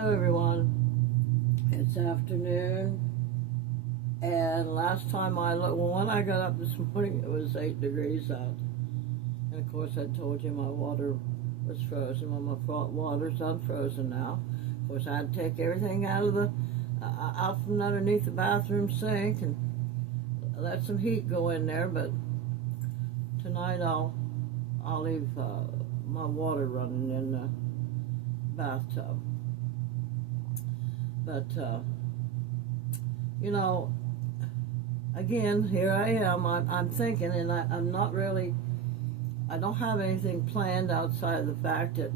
Hello everyone, it's afternoon, and last time I looked, when I got up this morning it was 8 degrees out, and of course I told you my water was frozen. Well, my water's unfrozen now. Of course I had to take everything out of the, out from underneath the bathroom sink and let some heat go in there, but tonight I'll leave my water running in the bathtub. But, you know, again, here I am. I'm thinking, and I'm not really, I don't have anything planned outside of the fact that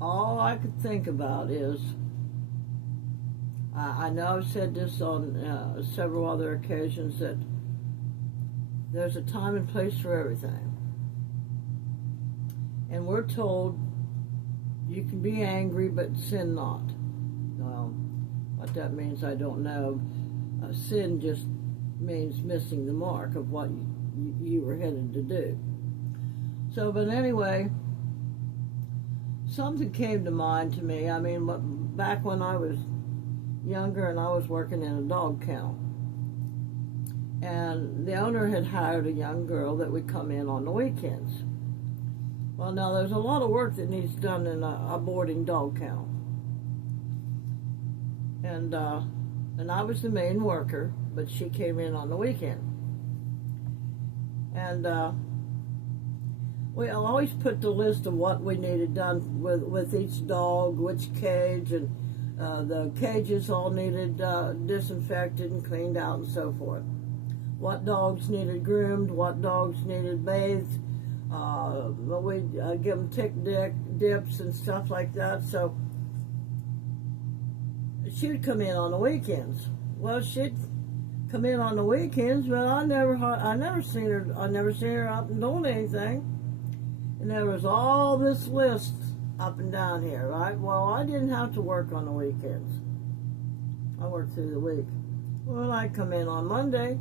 all I could think about is, I know I've said this on several other occasions, that there's a time and place for everything. And we're told you can be angry, but sin not. Well, what that means, I don't know. Sin just means missing the mark of what you were headed to do. So, but anyway, something came to mind to me. I mean, back when I was younger and I was working in a dog kennel, and the owner had hired a young girl that would come in on the weekends. Well, now there's a lot of work that needs done in a boarding dog kennel. And I was the main worker, but she came in on the weekend. And we always put the list of what we needed done with each dog, which cage, and the cages all needed disinfected and cleaned out and so forth. What dogs needed groomed, what dogs needed bathed. We'd give them tick dips and stuff like that. So she would come in on the weekends. Well, she'd come in on the weekends, but I never seen her up and doing anything. And there was all this list up and down here, right? Well, I didn't have to work on the weekends. I worked through the week. Well, I'd come in on Monday.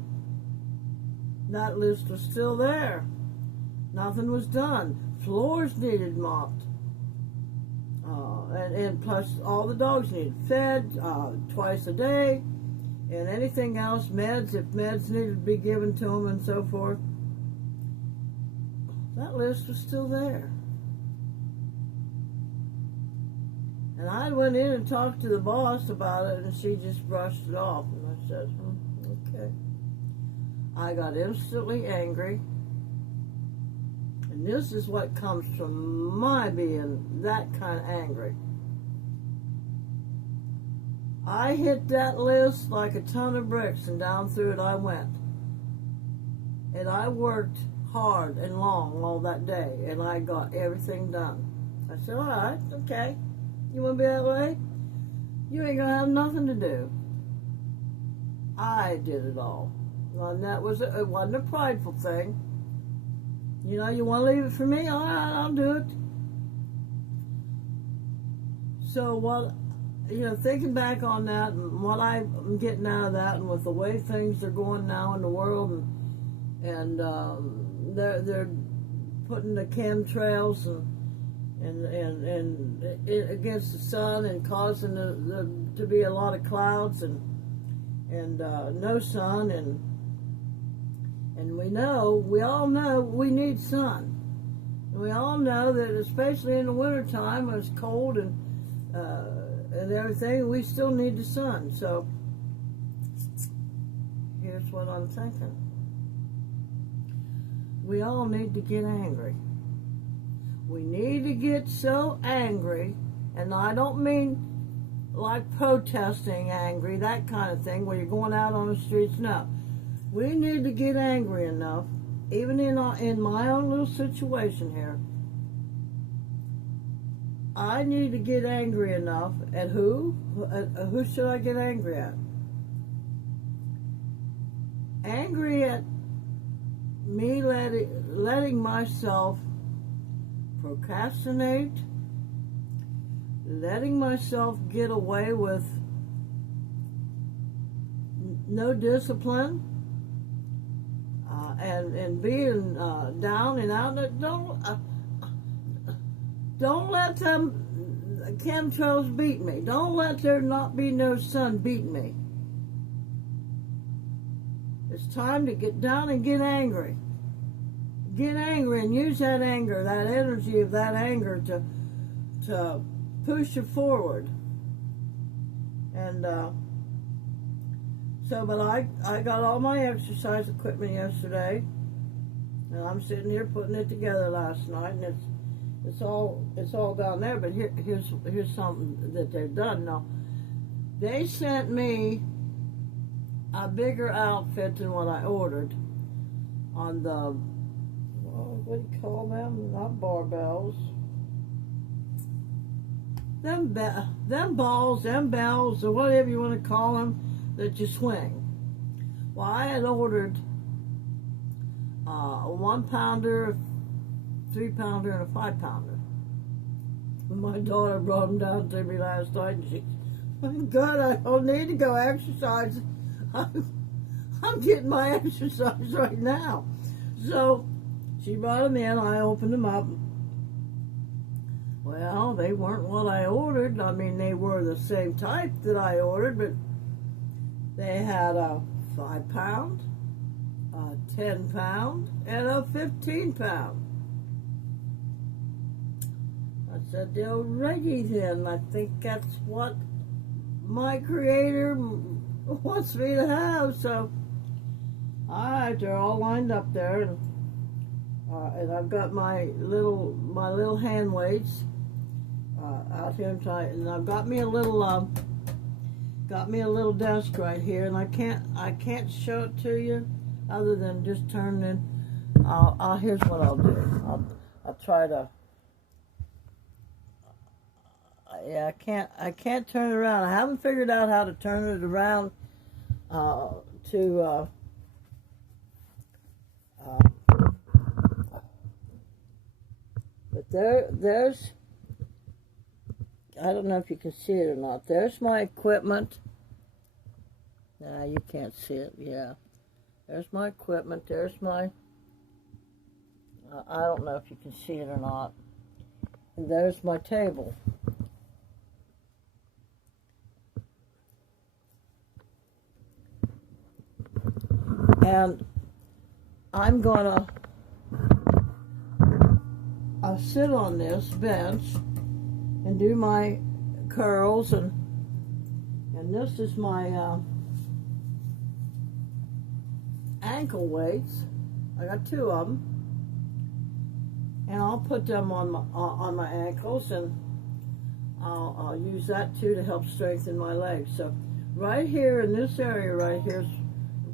That list was still there. Nothing was done. Floors needed mopped. And plus all the dogs needed fed twice a day, and anything else, meds, if meds needed to be given to them and so forth. That list was still there. And I went in and talked to the boss about it, and she just brushed it off. And I said, okay. I got instantly angry. And this is what comes from my being that kind of angry. I hit that list like a ton of bricks, and down through it I went. And I worked hard and long all that day, and I got everything done. I said, all right, okay. You want to be that way? You ain't going to have nothing to do. I did it all. And that was, it wasn't a prideful thing. You know, you want to leave it for me? All right, I'll do it. So what, you know, thinking back on that and what I'm getting out of that, and with the way things are going now in the world, and they're putting the chemtrails and against the sun and causing to be a lot of clouds and no sun, and we all know we need sun. And we all know that, especially in the wintertime when it's cold and everything, we still need the sun. So here's what I'm thinking. We all need to get angry. We need to get so angry, and I don't mean like protesting angry, that kind of thing, where you're going out on the streets. No. We need to get angry enough, even in my own little situation here. I need to get angry enough at who? Who should I get angry at? Angry at me letting myself procrastinate, letting myself get away with no discipline, and being down and out. Don't let them chemtrails beat me. Don't let there not be no sun beat me. It's time to get down and get angry. Get angry and use that anger, that energy of that anger to push you forward. And but I got all my exercise equipment yesterday, and I'm sitting here putting it together last night, and it's all down there. But here's something that they've done now. They sent me a bigger outfit than what I ordered on the, what do you call them? Not barbells. Them balls, them bells, or whatever you want to call them, that you swing. Well, I had ordered a 1 pounder, a 3 pounder, and a 5 pounder. My daughter brought them down to me last night, and she, my God, I don't need to go exercise. I'm getting my exercise right now. So she brought them in. I opened them up. Well, they weren't what I ordered. I mean, they were the same type that I ordered, but they had a 5 pound, a 10 pound, and a 15 pound. I said, they'll reggie then. I think that's what my creator wants me to have. So, all right, they're all lined up there, and I've got my little hand weights out here, and I've got me a little desk right here, and I can't show it to you other than just turn it. Here's what I'll do. I'll try to. Yeah, I can't turn it around. I haven't figured out how to turn it around but there's, I don't know if you can see it or not. There's my equipment. Nah, you can't see it. Yeah, there's my equipment. There's my, I don't know if you can see it or not. And there's my table. And I'm gonna sit on this bench and do my curls, and this is my ankle weights. I got 2 of them, and I'll put them on my ankles, and I'll use that too to help strengthen my legs. So right here in this area right here is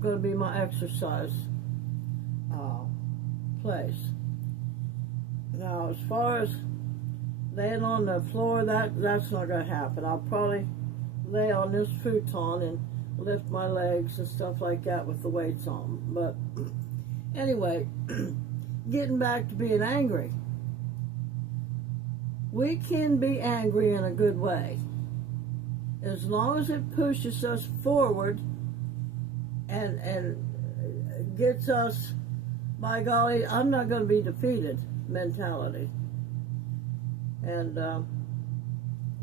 going to be my exercise place. Now, as far as laying on the floor, that's not going to happen. I'll probably lay on this futon and lift my legs and stuff like that with the weights on. But anyway, getting back to being angry. We can be angry in a good way, as long as it pushes us forward and gets us, by golly, I'm not going to be defeated mentality. And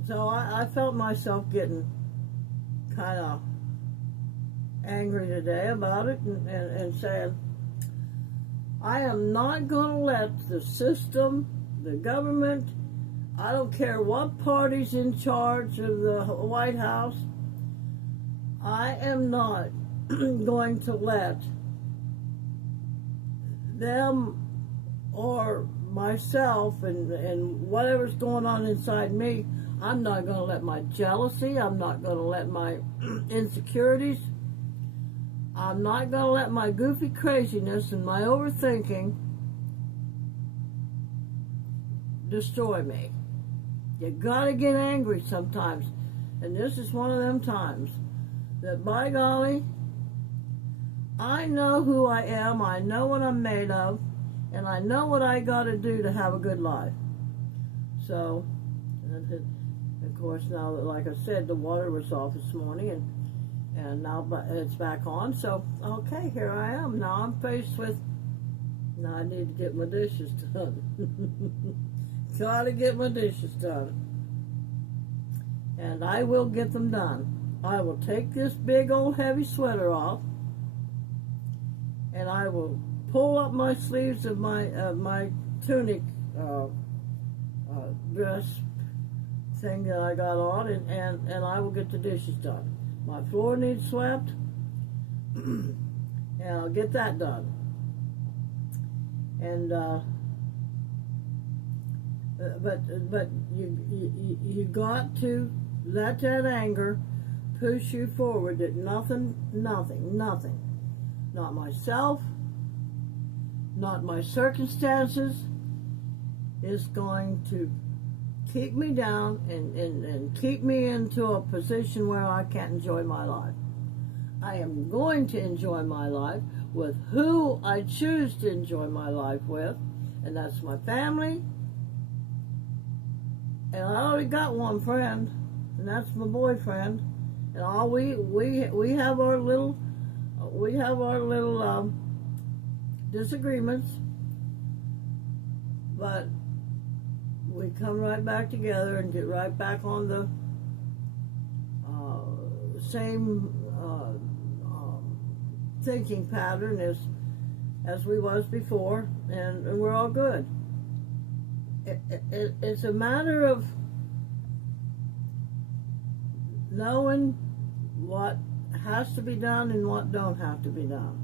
so I felt myself getting kind of angry today about it, and saying, I am not going to let the system, the government, I don't care what party's in charge of the White House, I am not going to let them or myself and whatever's going on inside me, I'm not going to let my jealousy, I'm not going to let my insecurities, I'm not going to let my goofy craziness and my overthinking destroy me. You got to get angry sometimes, and this is one of them times that, by golly, I know who I am, I know what I'm made of, and I know what I got to do to have a good life. So, of course, now, like I said, the water was off this morning, and now it's back on. So, okay, here I am. Now I'm faced with, now I need to get my dishes done. Gotta get my dishes done. and I will get them done. I will take this big old heavy sweater off, and I will pull up my sleeves of my tunic dress thing that I got on, and I will get the dishes done. My floor needs swept, and I'll get that done. And but you got to let that anger push you forward. That nothing, not myself, not my circumstances, is going to keep me down and keep me into a position where I can't enjoy my life. I am going to enjoy my life with who I choose to enjoy my life with, and that's my family. And I already got one friend, and that's my boyfriend. And all we have our little disagreements, but we come right back together and get right back on the same thinking pattern as we was before, and we're all good. It's a matter of knowing what has to be done and what don't have to be done.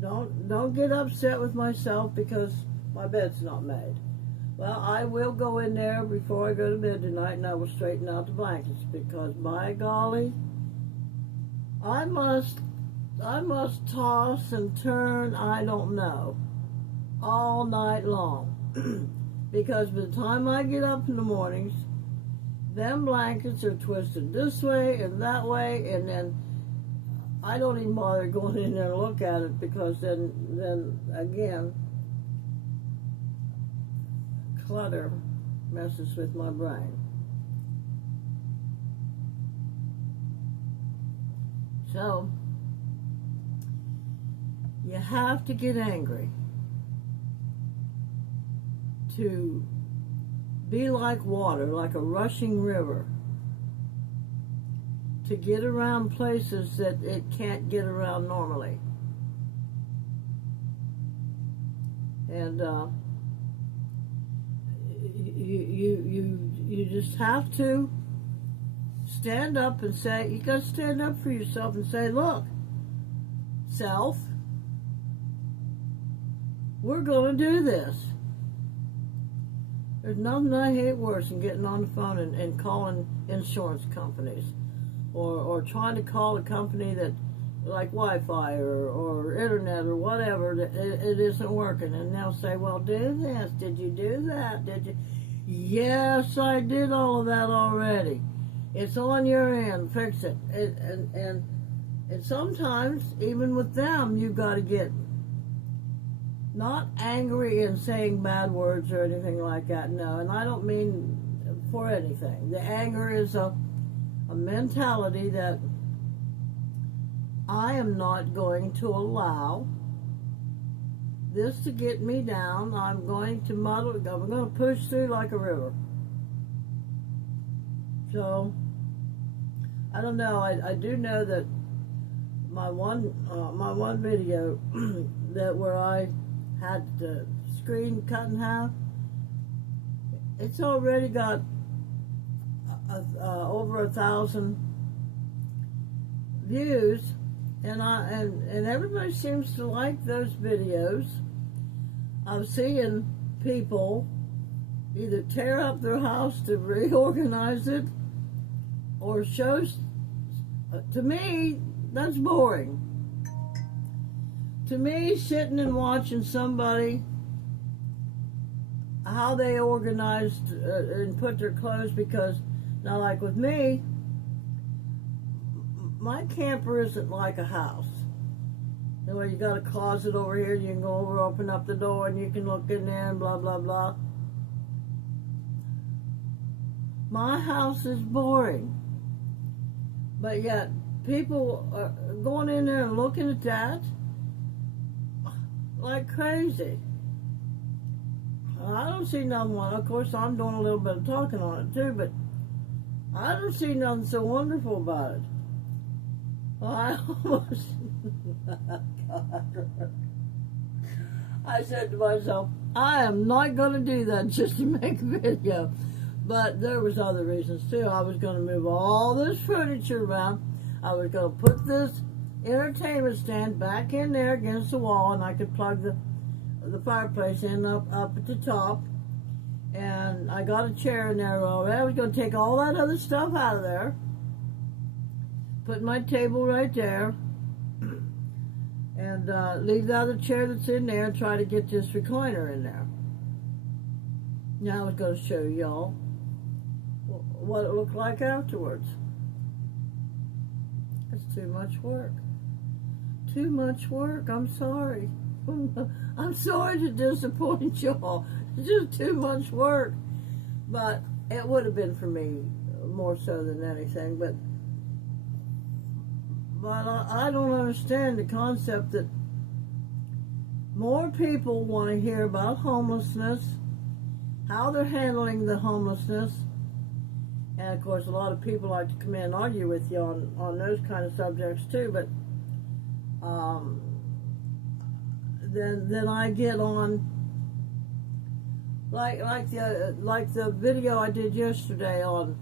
Don't get upset with myself because my bed's not made. Well, I will go in there before I go to bed tonight, and I will straighten out the blankets, because by golly, I must toss and turn, I don't know, all night long. Because by the time I get up in the mornings, them blankets are twisted this way and that way, and then I don't even bother going in there and look at it, because then again, clutter messes with my brain. So, you have to get angry to be like water, like a rushing river, to get around places that it can't get around normally. And you just have to stand up and say, you got to stand up for yourself and say, look, self, we're going to do this. There's nothing I hate worse than getting on the phone and calling insurance companies, or trying to call a company that, like Wi-Fi or internet or whatever, that it isn't working, and they'll say, well, do this, did you do that, did you? Yes, I did all of that already. It's on your end, fix it. And sometimes, even with them, you've got to get not angry and saying bad words or anything like that, no, and I don't mean for anything. The anger is a mentality that I am not going to allow this to get me down. I'm going to muddle, I'm going to push through like a river. So, I don't know, I do know that my one video that where I had the screen cut in half, it's already got over 1,000 views, and everybody seems to like those videos of seeing people either tear up their house to reorganize it, or shows. To me, that's boring. To me, sitting and watching somebody, how they organized and put their clothes, because now, like with me, my camper isn't like a house. You know, you got a closet over here, you can go over, open up the door, and you can look in there and blah, blah, blah. My house is boring. But yet, people are going in there and looking at that like crazy. I don't see nothing wrong. Of course, I'm doing a little bit of talking on it too, but I don't see nothing so wonderful about it. Well, I almost, God. I said to myself, I am not going to do that just to make a video. But there was other reasons too. I was going to move all this furniture around. I was going to put this entertainment stand back in there against the wall, and I could plug the fireplace in up at the top. And I got a chair in there already. I was going to take all that other stuff out of there, put my table right there, and leave the other chair that's in there and try to get this recliner in there. Now I was going to show y'all what it looked like afterwards. It's too much work. Too much work. I'm sorry. I'm sorry to disappoint y'all. It's just too much work. But it would have been for me more so than anything. But I don't understand the concept that more people want to hear about homelessness, how they're handling the homelessness. And of course, a lot of people like to come in and argue with you on those kind of subjects too. But then I get on like the video I did yesterday on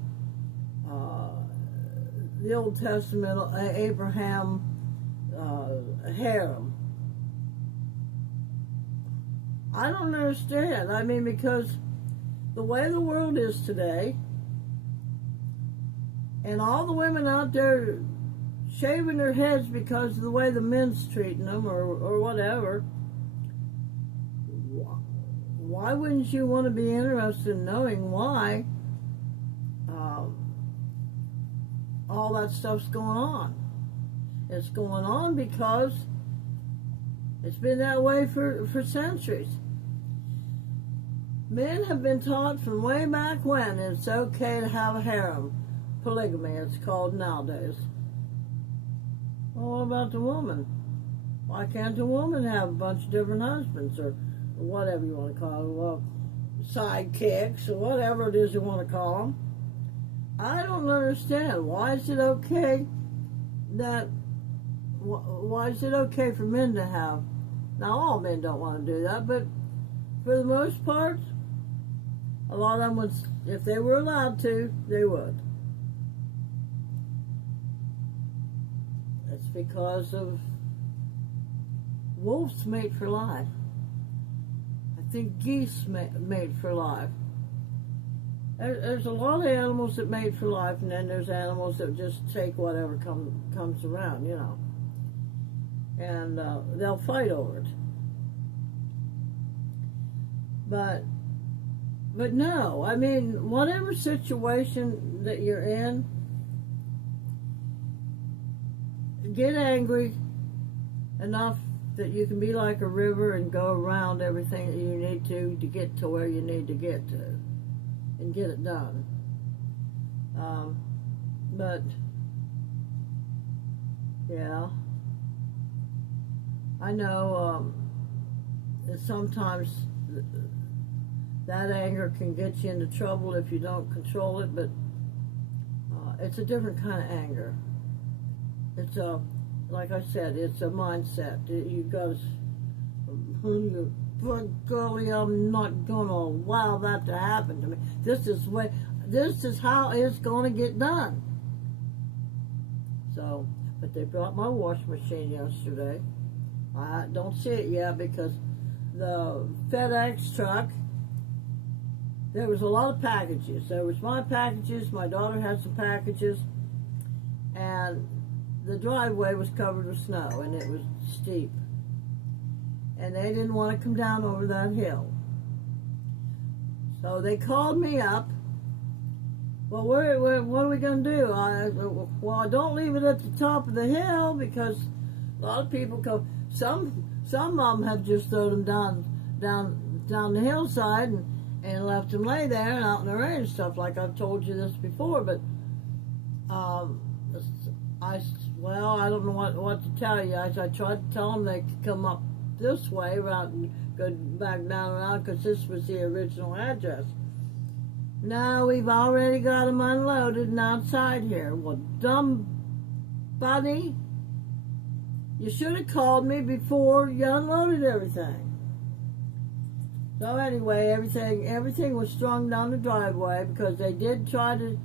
the Old Testament, Abraham harem. I don't understand. I mean, because the way the world is today, and all the women out there shaving their heads because of the way the men's treating them or whatever, why wouldn't you want to be interested in knowing why all that stuff's going on? It's going on because it's been that way for centuries. Men have been taught from way back when it's okay to have a harem. Polygamy, it's called nowadays. Well, what about the woman? Why can't a woman have a bunch of different husbands, or whatever you want to call them, well, sidekicks, or whatever it is you want to call them? I don't understand. Why is it okay why is it okay for men to have? Now, all men don't want to do that, but for the most part, a lot of them would, if they were allowed to, they would. It's because of wolves mate for life. I think geese mate for life. There's a lot of animals that mate for life, and then there's animals that just take whatever comes around, you know. And they'll fight over it. But no, I mean, whatever situation that you're in, get angry enough that you can be like a river and go around everything that you need to get to where you need to get to and get it done. But yeah, I know that sometimes that anger can get you into trouble if you don't control it, but it's a different kind of anger. It's like I said, it's a mindset. You got to, but golly, I'm not going to allow that to happen to me. This is how it's going to get done. So, but they brought my washing machine yesterday. I don't see it yet because the FedEx truck, there was a lot of packages. There was my packages, my daughter had some packages, and the driveway was covered with snow, and it was steep. And they didn't want to come down over that hill. So they called me up. Well, what are we going to do? Well, don't leave it at the top of the hill, because a lot of people come. Some of them have just thrown them down the hillside and left them lay there and out in the rain and stuff, like I've told you this before. But I don't know what to tell you. I tried to tell them they could come up this way around and go back down around, because this was the original address. No, we've already got them unloaded and outside here. Well, dumb buddy, you should have called me before you unloaded everything. So anyway, everything was strung down the driveway because they did try to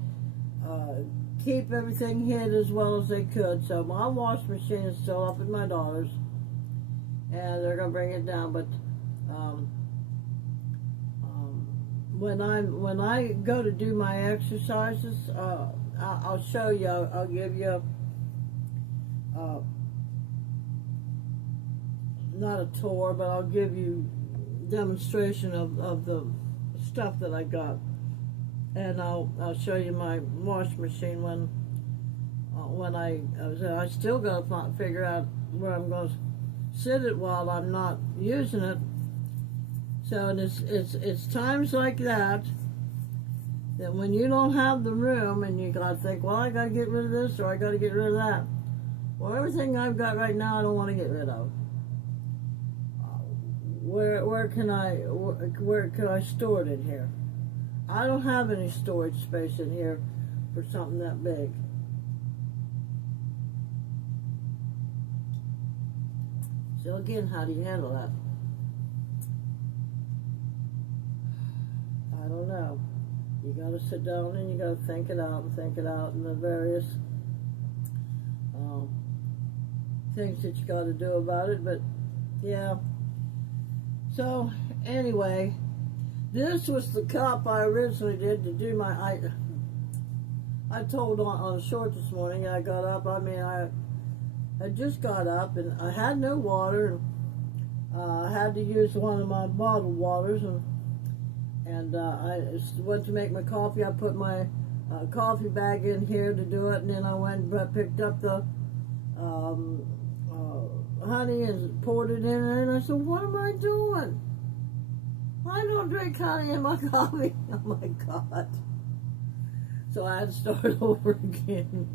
keep everything hid as well as they could. So my wash machine is still up at my daughter's, and they're gonna bring it down. But when I go to do my exercises, I'll show you. I'll give you not a tour, but I'll give you demonstration of the stuff that I got, and I'll show you my wash machine when I still got to figure out where I'm going to sit it while I'm not using it. So it's times like that when you don't have the room and you got to think, well, I got to get rid of this or I got to get rid of that. Well, everything I've got right now I don't want to get rid of. Where can I store it in here? I don't have any storage space in here for something that big. So again, how do you handle that? I don't know. You got to sit down and you got to think it out and the various things that you got to do about it. But yeah. So anyway, this was the cup I originally did to do my. I told on a short this morning. I got up. I mean, I just got up and I had no water. I had to use one of my bottled waters, and I went to make my coffee. I put my coffee bag in here to do it, and then I went and picked up the honey and poured it in there, and I said, what am I doing? I don't drink honey in my coffee. Oh my God. So I had to start over again.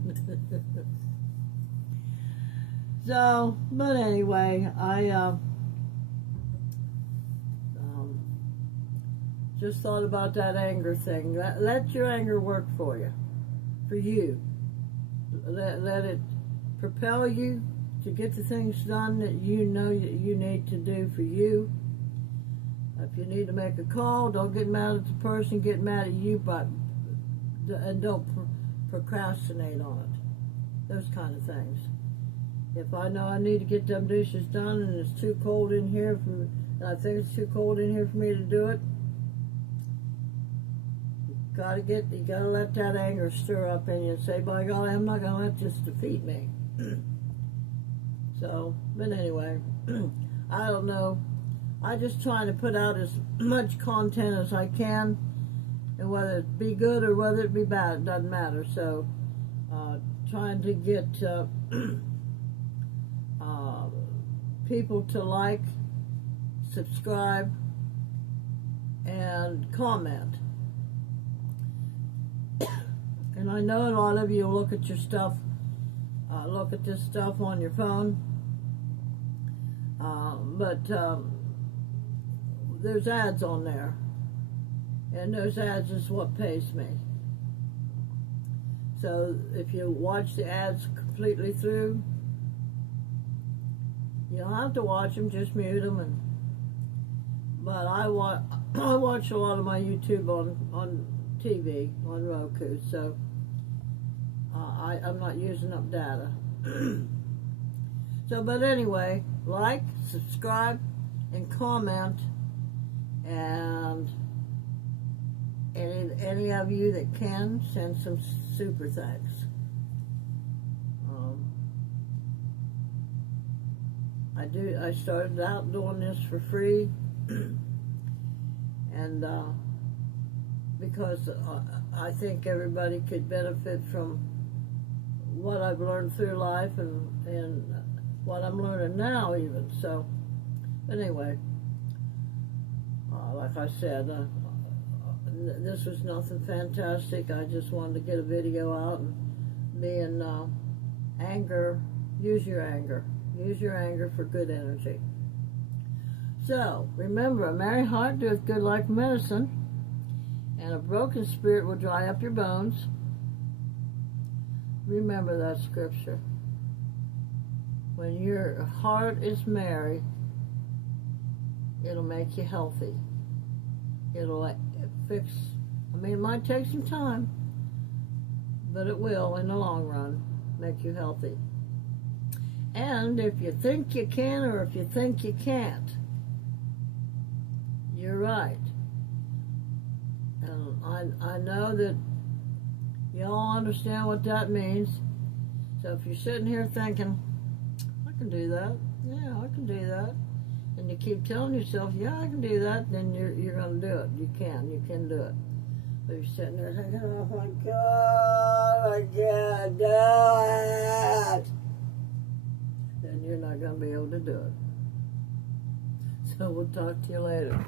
So, but anyway, I just thought about that anger thing. Let your anger work for you. For you. Let it propel you to get the things done that you know that you need to do for you. If you need to make a call, don't get mad at the person, get mad at you, and don't procrastinate on it. Those kind of things. If I know I need to get them dishes done and it's too cold in here, and I think it's too cold in here for me to do it, you gotta let that anger stir up in you and say, by golly, I'm not gonna let this defeat me. So, but anyway, I don't know. I'm just trying to put out as much content as I can, and whether it be good or whether it be bad, it doesn't matter. So, trying to get people to like, subscribe, and comment. And I know a lot of you look at your stuff, look at this stuff on your phone, but there's ads on there, and those ads is what pays me. So if you watch the ads completely through, you don't have to watch them, just mute them. But I watch a lot of my YouTube on TV, on Roku, so I'm not using up data. So, but anyway, like, subscribe, and comment, and any of you that can, send some super thanks. I started out doing this for free, and because I think everybody could benefit from what I've learned through life and what I'm learning now even. So, but anyway, like I said, this was nothing fantastic. I just wanted to get a video out and be in anger. Use your anger. Use your anger for good energy. So, remember, a merry heart doeth good like medicine. And a broken spirit will dry up your bones. Remember that scripture. When your heart is merry, it'll make you healthy. It'll fix, it might take some time, but it will, in the long run, make you healthy. And if you think you can or if you think you can't, you're right. And I know that y'all understand what that means. So if you're sitting here thinking, I can do that, yeah, I can do that, and you keep telling yourself, yeah, I can do that, then you're going to do it. You can do it. But you're sitting there thinking, oh my God, I can't do it, then you're not going to be able to do it. So we'll talk to you later.